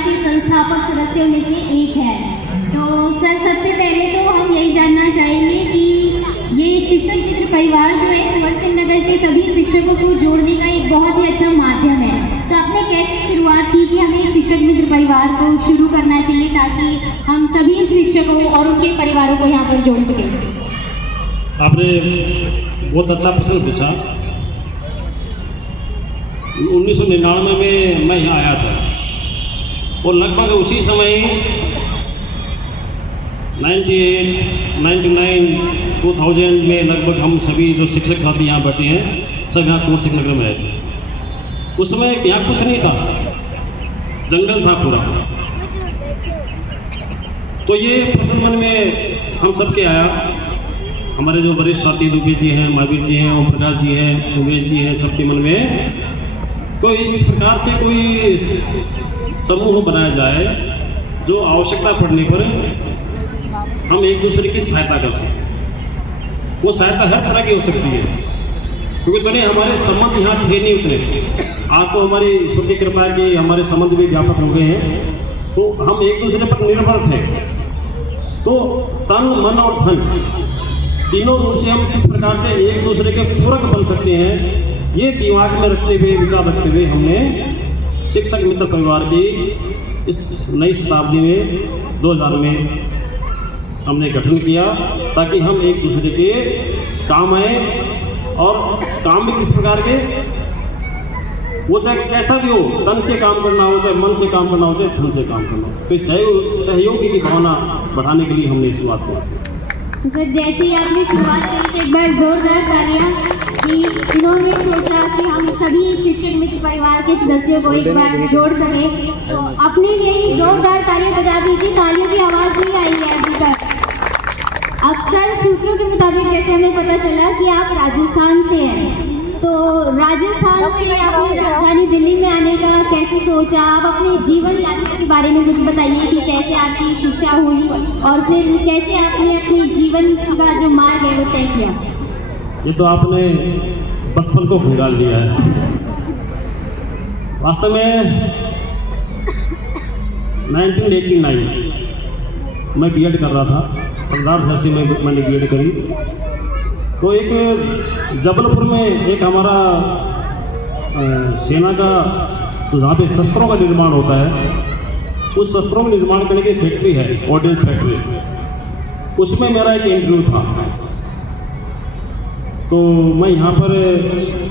के संस्थापक सदस्यों में से एक है। तो सर, सबसे पहले तो हम यही जानना चाहेंगे कि ये शिक्षक मित्र परिवार जो है कुंवर सिंह नगर के सभी शिक्षकों को जोड़ने का एक बहुत ही अच्छा माध्यम है। तो आपने कैसे शुरुआत की कि हमें शिक्षक मित्र परिवार को शुरू करना चाहिए ताकि हम सभी शिक्षकों और उनके परिवारों को यहाँ पर जोड़ सकें? आपने बहुत अच्छा प्रश्न पूछा। 1999 में मैं यहाँ आया था और लगभग उसी समय 98, 99, 2000 में लगभग हम सभी जो शिक्षक साथी यहाँ बैठे हैं सब यहाँ कुंवर सिंह नगर में आए थे। उस समय यहाँ कुछ नहीं था, जंगल था पूरा। तो ये प्रश्न मन में हम सबके आया। हमारे जो वरिष्ठ साथी दुबे जी हैं, महावीर जी हैं, ओम प्रकाश जी हैं, उमेश जी हैं, सबके मन में तो इस प्रकार से कोई समूह बनाया जाए जो आवश्यकता पड़ने पर हम एक दूसरे की सहायता कर सकें। वो सहायता हर तरह की हो सकती है, क्योंकि पहले हमारे संबंध यहाँ थे नहीं उतने। आज तो हमारी ईश्वर की कृपा है कि हमारे संबंध भी व्यापक हो गए हैं, तो हम एक दूसरे पर निर्भर थे। तो तन, मन और धन तीनों रूप से हम किस प्रकार से एक दूसरे के पूरक बन सकते हैं, ये दिमाग में रखते हुए, विचार रखते हुए हमने शिक्षक मित्र परिवार की इस नई शताब्दी में 2000 में हमने गठन किया ताकि हम एक दूसरे के काम आए। और काम भी किस प्रकार के, वो चाहे कैसा भी हो, तन से काम करना हो, चाहे मन से काम करना हो, चाहे धन से काम करना हो, तो सहयोग की भावना बढ़ाने के लिए हमने शुरुआत की। तो सर, जैसे ही आपने शुरुआत करी तो एक बार जोरदार तालियां कि इन्होंने सोचा कि हम सभी शिक्षक मित्र परिवार के सदस्यों को एक बार जोड़ सके। तो अपने लिए जोरदार तालियां बजा दीजिए, तालियों की आवाज़ नहीं आई है अभी तक। अक्सर सूत्रों के मुताबिक जैसे हमें पता चला कि आप राजस्थान से हैं, तो राजस्थान से आपने राजधानी दिल्ली में आने का कैसे सोचा? आप अपने जीवन यात्रा के बारे में कुछ बताइए कि कैसे आपकी शिक्षा हुई और फिर कैसे आपने अपने जीवन का जो मार्ग है वो तय किया? ये तो आपने बचपन को खंगाल दिया है। वास्तव में 1989 मैं बीएड कर रहा था, सरदार सर से मैंने बीएड करी। तो एक जबलपुर में एक हमारा सेना का जहाँ पे शस्त्रों का निर्माण होता है, उस शस्त्रों का निर्माण करने की फैक्ट्री है, ऑर्डिनेंस फैक्ट्री। उसमें मेरा एक इंटरव्यू था। तो मैं यहाँ पर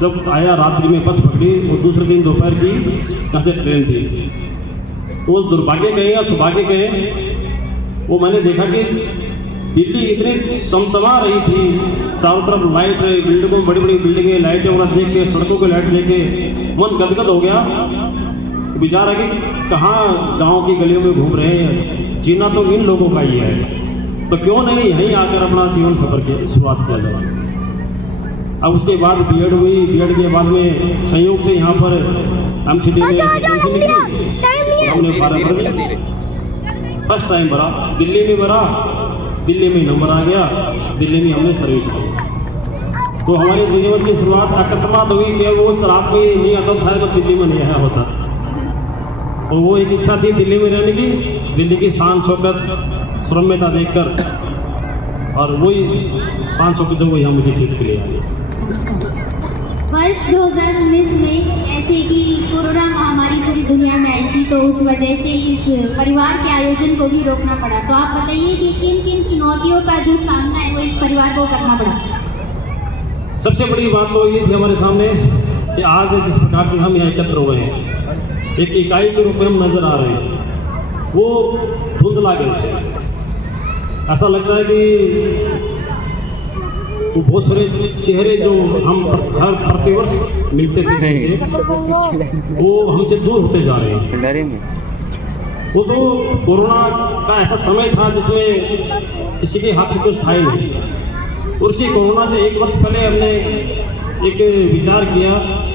जब आया, रात्रि में बस पकड़ी और दूसरे दिन दोपहर की यहाँ से ट्रेन थी। तो दुर्भाग्य कहें या सौभाग्य कहें, वो मैंने देखा कि दिल्ली इतनी चमचमा रही थी, चारों तरफ लाइट, बिल्डिंगों, बड़ी बड़ी बिल्डिंगें, लाइटें वगैरह देख के, सड़कों की लाइट लेके मन गदगद हो गया। विचार है कि कहाँ गांव की गलियों में घूम रहे हैं, जीना तो इन लोगों का ही है, तो क्यों नहीं यहीं आकर अपना जीवन सफर की शुरुआत किया जाए। अब उसके बाद बीएड हुई। बीएड के बाद में संयोग से यहाँ पर एमसीडी में हमने फॉर्म भर दिया। फर्स्ट टाइम भरा, दिल्ली में भरा, दिल्ली में नंबर आ गया, दिल्ली में हमने सर्विस की। तो हमारे जीवन की शुरुआत अकस्मात हुई कि वो उस रात में नहीं आता था तो दिल्ली में नहीं आया होता। तो वो एक इच्छा थी दिल्ली में रहने की, दिल्ली की शान शौकत सुरम्यता देखकर, और वही शान शौकत जो वो यहाँ मुझे खींच के ले आए। वर्ष 2019 में ऐसे कि कोरोना महामारी पूरी दुनिया में आई थी, तो उस वजह से इस परिवार के आयोजन को भी रोकना पड़ा। तो आप बताइए कि किन किन चुनौतियों का जो सामना है वो इस परिवार को करना पड़ा? सबसे बड़ी बात तो ये थी हमारे सामने कि आज जिस प्रकार से हम यहाँ एकत्र हुए हैं, एक इकाई के रूप में हम नजर आ रहे हैं, वो धुंधला गया। ऐसा लगता है कि वो बहुत सारे चेहरे जो हम हर प्रतिवर्ष मिलते थे वो हमसे दूर होते जा रहे हैं। वो तो कोरोना का ऐसा समय था जिसमें किसी के हाथ में कुछ था ही नहीं, और उसी कोरोना से एक वर्ष पहले हमने एक विचार किया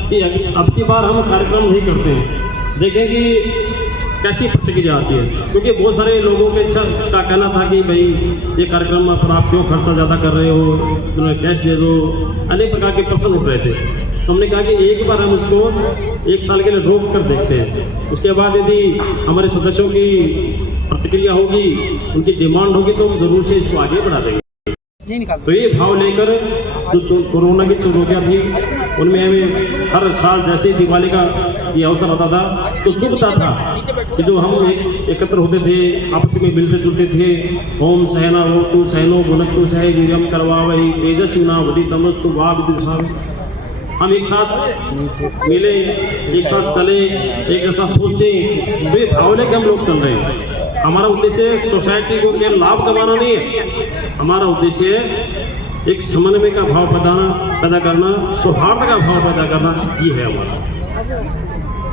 कि अब की बार हम कार्यक्रम नहीं करते हैं। देखें कि कैसी प्रतिक्रिया आती है? क्योंकि बहुत सारे लोगों के इच्छा का कहना था कि भाई ये कार्यक्रम पर आप क्यों खर्चा ज़्यादा कर रहे हो, तुम्हें कैश दे दो, अनेक प्रकार के प्रश्न उठ रहे थे। तो हमने कहा कि एक बार हम उसको 1 साल के लिए रोक कर देखते हैं, उसके बाद यदि हमारे सदस्यों की प्रतिक्रिया होगी, उनकी डिमांड होगी, तो हम जरूर से इसको आगे बढ़ा देंगे। तो ये भाव लेकर जो कोरोना की चुनौतियाँ थी, उनमें हमें हर साल जैसे ही दिवाली का ये अवसर होता था तो चुभता था कि जो हम एकत्र होते थे, आपस में मिलते जुलते थे, ओम सहना हो तू सहनो गुणतु सह वीर्यम करवा वही तेजस्विना वधि तमस्तु वाह विदुषा। हम एक साथ मिले, एक साथ चले, एक जैसा सोचे, तो ये भाव लेकर हम लोग चल रहे हैं। हमारा उद्देश्य सोसाइटी को केवल लाभ कमाना नहीं है, हमारा उद्देश्य है एक समन्वय का भाव पैदा करना, सौहार्द का भाव पैदा करना, ये है हमारा।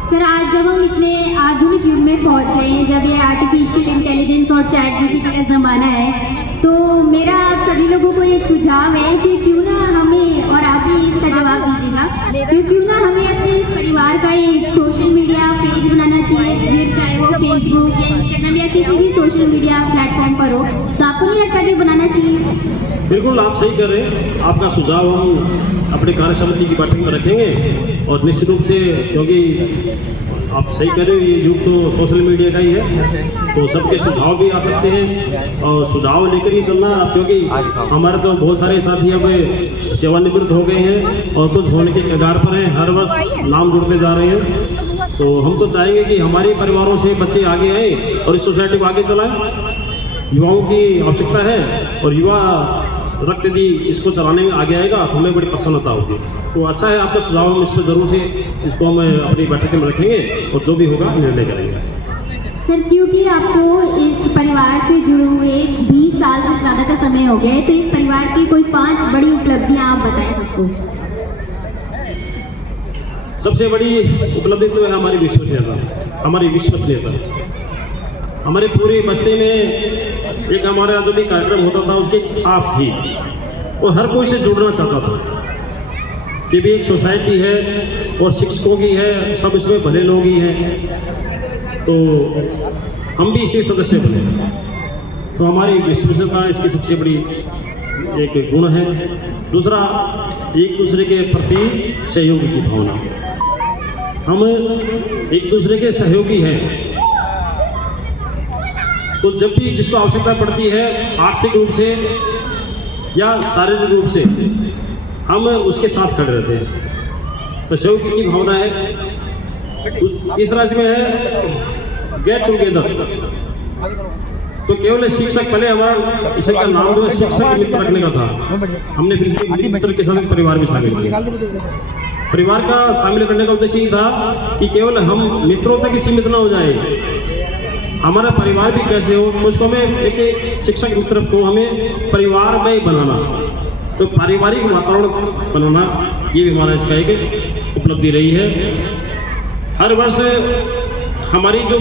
सर, आज जब हम इतने आधुनिक युग में पहुंच गए हैं, जब ये आर्टिफिशियल इंटेलिजेंस और चैट जीपीटी का ज़माना है, तो मेरा आप सभी लोगों को एक सुझाव है कि क्यों ना हमें, और आप भी इसका जवाब दीजिएगा, कि क्यों ना हमें अपने इस परिवार का एक सोशल मीडिया पेज बनाना चाहिए, फिर चाहे वो फेसबुक या इंस्टाग्राम या किसी भी सोशल मीडिया प्लेटफॉर्म पर हो, तो आपको नहीं लगता कि बनाना चाहिए? बिल्कुल, आप सही कर रहे हैं। आपका सुझाव हम अपने कार्यसमिति की बैठक में रखेंगे, और निश्चित रूप से, क्योंकि आप सही कह रहे हो, ये युग तो सोशल मीडिया का ही है, तो सबके सुझाव भी आ सकते हैं और सुझाव लेकर ही चलना, क्योंकि हमारे तो बहुत सारे साथी अब सेवानिवृत्त हो गए हैं और कुछ होने के कगार पर हैं, हर वर्ष नाम जुड़ते जा रहे हैं। तो हम तो चाहेंगे कि हमारे परिवारों से बच्चे आगे आए और इस सोसाइटी को आगे चलाएं। युवाओं की आवश्यकता है, और युवा रक्त यदि इसको चलाने में आगे आएगा तो हमें बड़ी प्रसन्नता होगी। तो अच्छा है, आपका सुझाव हम इस पर जरूर से इसको हम अपनी बैठक में रखेंगे और जो भी होगा निर्णय करेंगे। सर, क्योंकि आपको इस परिवार से जुड़े हुए 20 साल से ज़्यादा का समय हो गया है, तो इस परिवार की कोई 5 बड़ी उपलब्धियां आप बताएं सबको। सबसे बड़ी उपलब्धि तो है हमारी विश्वसनीयता, हमारी विश्वसनीयता। हमारे पूरे बस्ती में एक हमारा जो भी कार्यक्रम होता था उसकी एक छाप थी, वो हर कोई से जुड़ना चाहता था कि भी एक सोसाइटी है और शिक्षकों की है, सब इसमें भले लोग ही हैं, तो हम भी इसी सदस्य बने। तो हमारी विश्वसनीयता इसकी सबसे बड़ी एक गुण है। दूसरा, एक दूसरे के प्रति सहयोग की भावना। हम एक दूसरे के सहयोगी हैं, तो जब भी जिसको आवश्यकता पड़ती है आर्थिक रूप से या शारीरिक रूप से, हम उसके साथ खड़े रहते हैं। तो सहयोग की भावना है। तीसरा इसमें है गेट टुगेदर। तो केवल शिक्षक, पहले हमारा इसे का नाम जो है शिक्षक मित्र रखने का था, हमने फिर मित्र के साथ परिवार भी शामिल किया। परिवार का शामिल करने का उद्देश्य ये था कि केवल हम मित्रों तक ही सीमित न हो जाए, हमारा परिवार भी कैसे हो, तो उसको हमें एक शिक्षक मित्र को हमें परिवार में बनाना, तो पारिवारिक वातावरण बनाना, ये भी हमारा इसका एक उपलब्धि रही है। हर वर्ष हमारी जो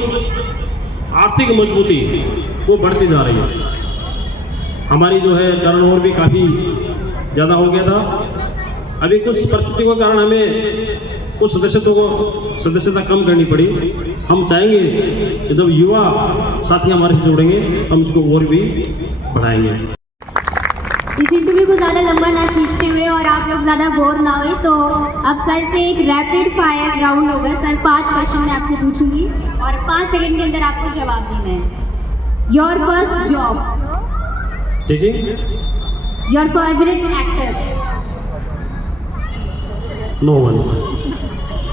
आर्थिक मजबूती वो बढ़ती जा रही है। हमारी जो है टर्नओवर भी काफ़ी ज़्यादा हो गया था। अभी कुछ परिस्थितियों के कारण हमें कुछ सदस्यता कम करनी पड़ी। हम चाहेंगे कि जब युवा साथी हमारे से जुड़ेंगे हम इसको और भी बढ़ाएंगे। इस इंटरव्यू को ज़्यादा लंबा ना खींचते हुए और आप लोग ज़्यादा बोर ना हुए, तो अब सर से एक रैपिड फायर राउंड होगा। सर 5 क्वेश्चन मैं आपसे पूछूंगी और 5 सेकंड के अंदर आपको जवाब देना है। Your first job? Teaching. Your favourite actor? No one.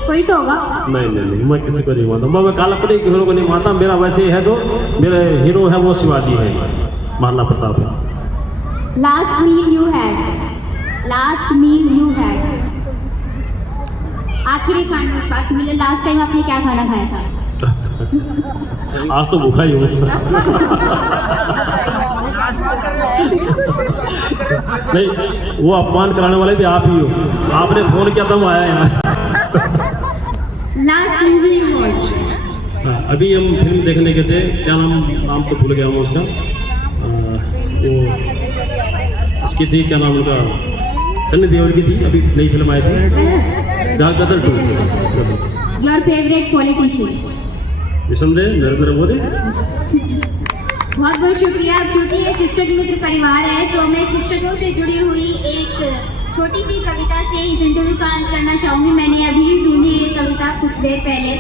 कोई तो होगा। नहीं, मैं किसी को नहीं मानता। मैं कालापति हीरो को नहीं मानता। मेरा वैसे है तो मेरे हीरो है वो शिवाजी है, महाराणा प्रताप है। Last meal you had? Last meal you had? आखिरी खाना बात मिले, लास्ट टाइम आपने क्या खाना खाया था? आज तो भूखा ही हूँ। नहीं, वो अपमान कराने वाले भी आप ही हो। आपने फोन किया था, मैं आया यहाँ। Last movie you watch? अभी हम फिल्म देखने गए थे, क्या नाम तो भूल गया हूँ उसका। वो इसकी थी, क्या नाम उनका, सन्नी देओल की थी, अभी नई फिल्म आई थी, गदर 2। Your favourite politician? निसंदेह मेरे तरफ बोले। बहुत बहुत शुक्रिया। क्योंकि ये शिक्षक मित्र परिवार है तो मैं शिक्षकों से जुड़ी हुई एक छोटी सी कविता से इस इंटरव्यू का अंत करना चाहूँगी। मैंने अभी ढूंढी ये कविता कुछ देर पहले,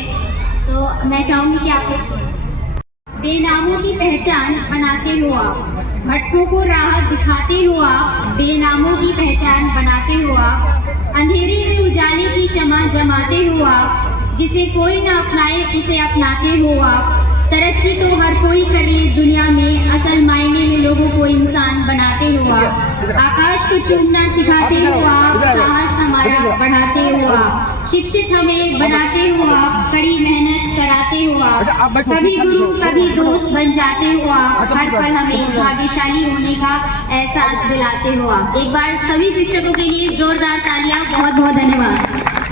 तो मैं चाहूँगी कि आप लोग सुनें। बेनामों की पहचान बनाते हो आप, भटकों को राह दिखाते हो आप, बेनामों की पहचान बनाते हो आप, अंधेरे में उजाले की शमा जमाते हो आप, जिसे कोई न अपनाए उसे अपनाते हो आप, तरक्की तो हर कोई कर ले दुनिया में, असल मायने में लोगों को इंसान बनाते हो आप, आकाश को चूमना सिखाते हो आप, साहस हमारा बढ़ाते हो आप, शिक्षित हमें बनाते हो आप, कड़ी मेहनत कराते हो आप, कभी गुरु कभी दोस्त बन जाते हो आप, हर पल हमें भाग्यशाली होने का एहसास दिलाते हो आप। एक बार सभी शिक्षकों के लिए जोरदार तालियां। बहुत बहुत धन्यवाद।